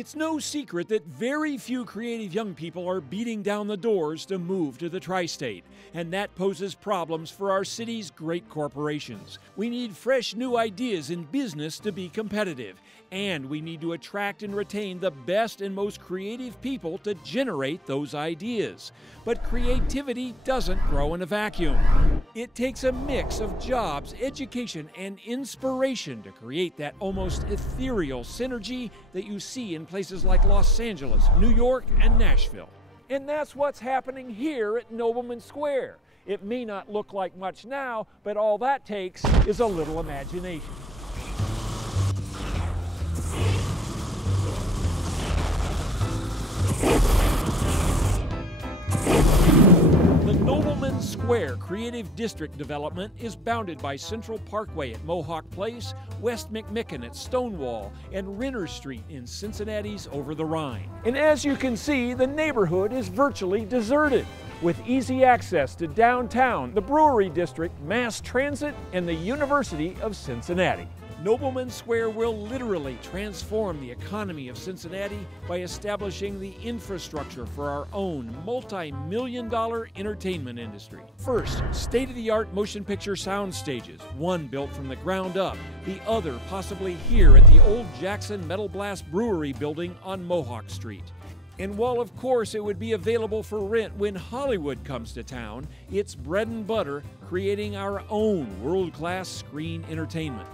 It's no secret that very few creative young people are beating down the doors to move to the tri-state, and that poses problems for our city's great corporations. We need fresh new ideas in business to be competitive, and we need to attract and retain the best and most creative people to generate those ideas. But creativity doesn't grow in a vacuum. It takes a mix of jobs, education, and inspiration to create that almost ethereal synergy that you see in places like Los Angeles, New York, and Nashville. And that's what's happening here at Nobleman Square. It may not look like much now, but all that takes is a little imagination. The Nobleman Square Creative District development is bounded by Central Parkway at Mohawk Place, West McMicken at Stonewall, and Renner Street in Cincinnati's Over the Rhine. And as you can see, the neighborhood is virtually deserted, with easy access to downtown, the Brewery District, mass transit, and the University of Cincinnati. Nobleman Square will literally transform the economy of Cincinnati by establishing the infrastructure for our own multi-million-dollar entertainment industry. First, state-of-the-art motion picture sound stages, one built from the ground up, the other possibly here at the old Jackson Metal Blast Brewery building on Mohawk Street. And while of course it would be available for rent when Hollywood comes to town, it's bread and butter creating our own world-class screen entertainment.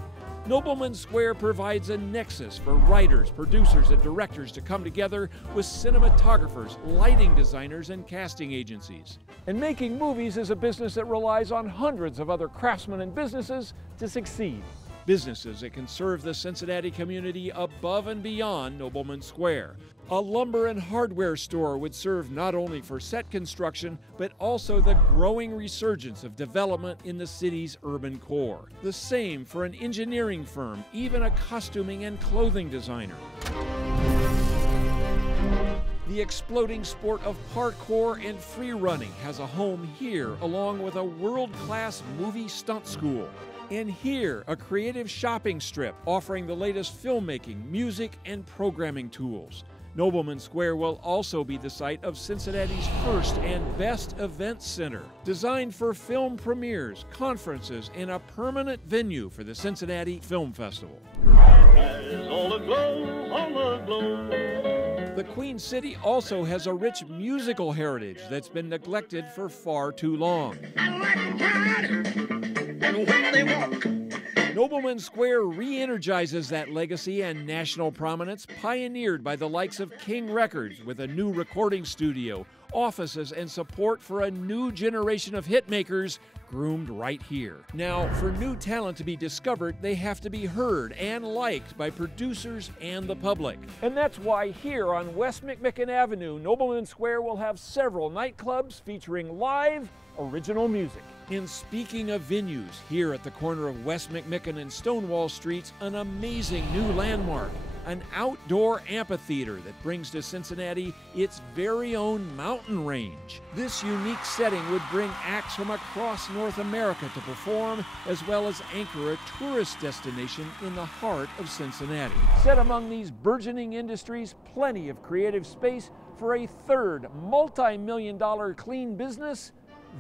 Nobleman Square provides a nexus for writers, producers, and directors to come together with cinematographers, lighting designers, and casting agencies. And making movies is a business that relies on hundreds of other craftsmen and businesses to succeed. Businesses that can serve the Cincinnati community above and beyond Nobleman Square. A lumber and hardware store would serve not only for set construction, but also the growing resurgence of development in the city's urban core. The same for an engineering firm, even a costuming and clothing designer. The exploding sport of parkour and free running has a home here, along with a world-class movie stunt school. And here, a creative shopping strip offering the latest filmmaking, music, and programming tools. Nobleman Square will also be the site of Cincinnati's first and best event center, designed for film premieres, conferences, and a permanent venue for the Cincinnati Film Festival. The Queen City also has a rich musical heritage that's been neglected for far too long. Nobleman Square re-energizes that legacy and national prominence pioneered by the likes of King Records with a new recording studio, offices, and support for a new generation of hitmakers groomed right here. Now, for new talent to be discovered, they have to be heard and liked by producers and the public. And that's why here on West McMicken Avenue, Nobleman Square will have several nightclubs featuring live, original music. And speaking of venues, here at the corner of West McMicken and Stonewall Streets, an amazing new landmark, an outdoor amphitheater that brings to Cincinnati its very own mountain range. This unique setting would bring acts from across North America to perform, as well as anchor a tourist destination in the heart of Cincinnati. Set among these burgeoning industries, plenty of creative space for a third multi-million-dollar clean business,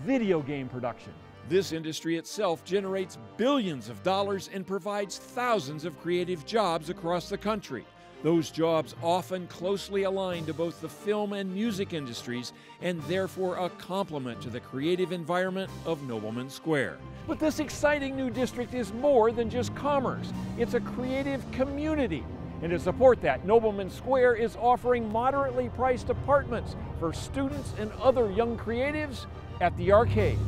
video game production. This industry itself generates billions of dollars and provides thousands of creative jobs across the country. Those jobs often closely aligned to both the film and music industries, and therefore a complement to the creative environment of Nobleman Square. But this exciting new district is more than just commerce. It's a creative community. And to support that, Nobleman Square is offering moderately priced apartments for students and other young creatives at the Arcade.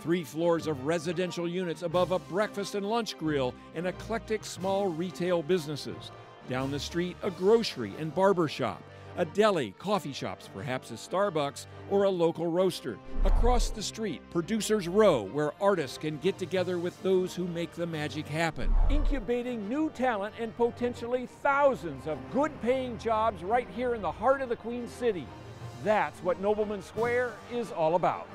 3 floors of residential units above a breakfast and lunch grill and eclectic small retail businesses. Down the street, a grocery and barber shop, a deli, coffee shops, perhaps a Starbucks, or a local roaster. Across the street, Producers Row, where artists can get together with those who make the magic happen. Incubating new talent and potentially thousands of good-paying jobs right here in the heart of the Queen City. That's what Nobleman Square is all about.